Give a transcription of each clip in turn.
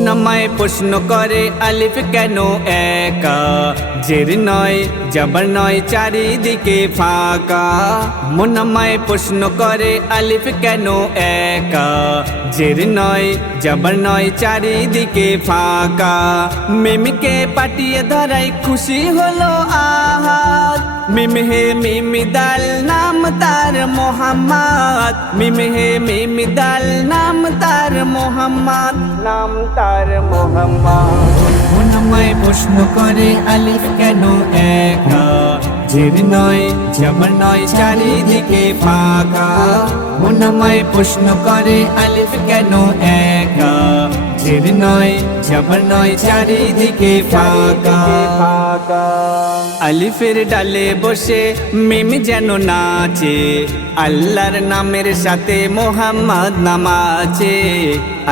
মন আমায় প্রশ্ন করে আলিফ কেন একা, জের নয় জবর নয় চারিদিকে ফাঁকা। মন আমায় প্রশ্ন করে আলিফ কেন একা, জের নয় জবর নয় চারিদিকে ফাঁকা। মিমকে পাঠিয়ে ধরাই খুশি হলো আহাদ, মিম হে মিম দাল নাম তার মোহাম্মদ, মিম হে মিম দাল নাম তার মোহাম্মদ, নাম তার মোহাম্মদ। মন আমায় প্রশ্ন করে আলিফ কেন একা, জের নয় জবর নয় চারিদিকে ফাঁকা। মন আমায় প্রশ্ন করে আলিফ কেন একা, জের নয় জবর নয় চারিদিকে ফাঁকা। আলিফের ডালে বসে মিম যেন নাচে, আল্লাহর নামের সাথে মোহাম্মদ নাম আছে,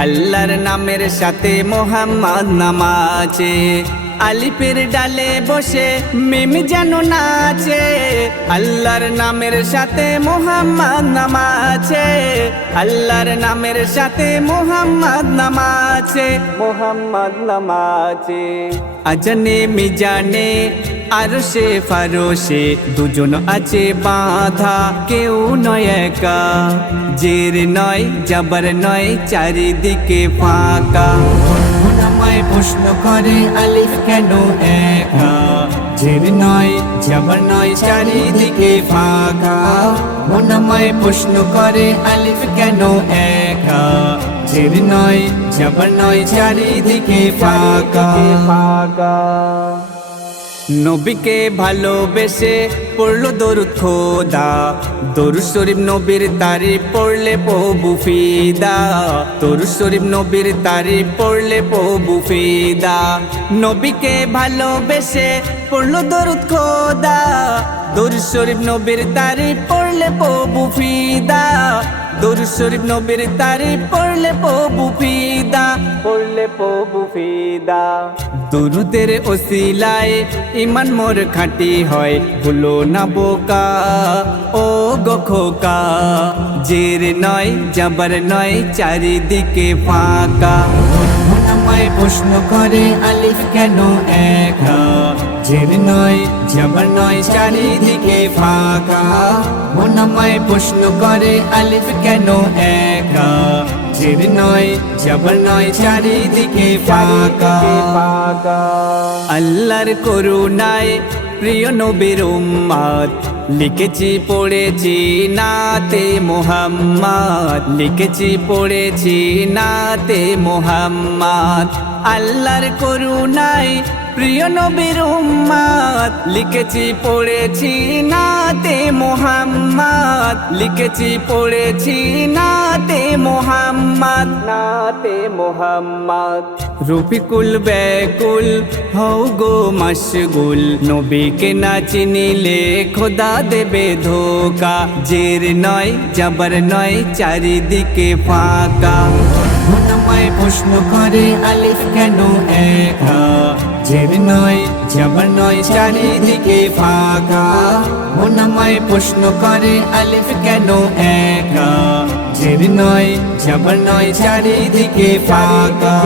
আল্লাহর নামের সাথে মোহাম্মদ নাম আছে। আলিফের ডালে বসে মিম যেন নাচে, আল্লাহর নামের সাথে মোহাম্মদ নাম আছে, আল্লাহর নামের সাথে মোহাম্মদ নাম আছে, মোহাম্মদ নাম আছে। আজানে মিজানে আরশে ফারশে দুজন আছে বাঁধা, কেউ নয় একা, জের নয় জবর নয় চারিদিকে ফাঁকা। মন আমায় প্রশ্ন করে আলিফ কেন একা, জের নয় জবর নয় চারিদিকে ফাঁকা। মন আমায় প্রশ্ন করে আলিফ কেন একা, জের নয় জবর নয় চারিদিকে ফাঁকা। নবীকে ভালোবেসে পড়লো দরুদ খোদা, দরুদ শরীফ নবীর তারিফ পড়লে প্রভু ফিদা, দরুদ শরীফ নবীর তারিফ পড়লে প্রভু ফিদা। নবীকে ভালোবেসে পড়লো দরুদ খোদা, দরুদ শরীফ নবীর তারিফ পড়লে প্রভু ফিদা, দরুদ শরীফ নবীর তারিফ পড়লে প্রভু ফিদা, পড়লে প্রভু ফিদা। দরুদের ওসিলায় ইমান মোর খাঁটি হয়, ভুলো না বোকা ও গো খোকা, জের নয় জবর নয় চারিদিকে ফাঁকা। মন আমায় প্রশ্ন করে আলিফ কেন একা, জের নয় জবর নয় চারিদিকে ফাঁকা। মন আমায় প্রশ্ন করে আলিফ কেন একা, জের নয় জবর নয় চারিদিকে ফাঁকা। আল্লাহর করুণায় প্রিয় নবীর উম্মত, লিখেছি পড়েছি নাতে মোহাম্মদ, লিখেছি পড়েছি নাতে মোহাম্মদ। আল্লাহর করুণায় প্রিয় নবীর উম্মত, লিখেছি পড়েছি নাতে মোহাম্মদ, লিখেছি পড়েছি নাতে মোহাম্মদ, নাতে মোহাম্মদ। রফিকুল ব্যাকুল হও গো মশগুল, নবীকে না চিনিলে খোদা দেবে ধোকা, জের নয় জবর নয় চারিদিকে ফাঁকা। মন আমায় প্রশ্ন করে আলিফ কেন একা, জের নয় জবর নয় চারিদিকে ফাঁকা। মন আমায় প্রশ্ন করে আলিফ কেন একা, জের নয় জবর নয় চারিদিকে ফাঁকা।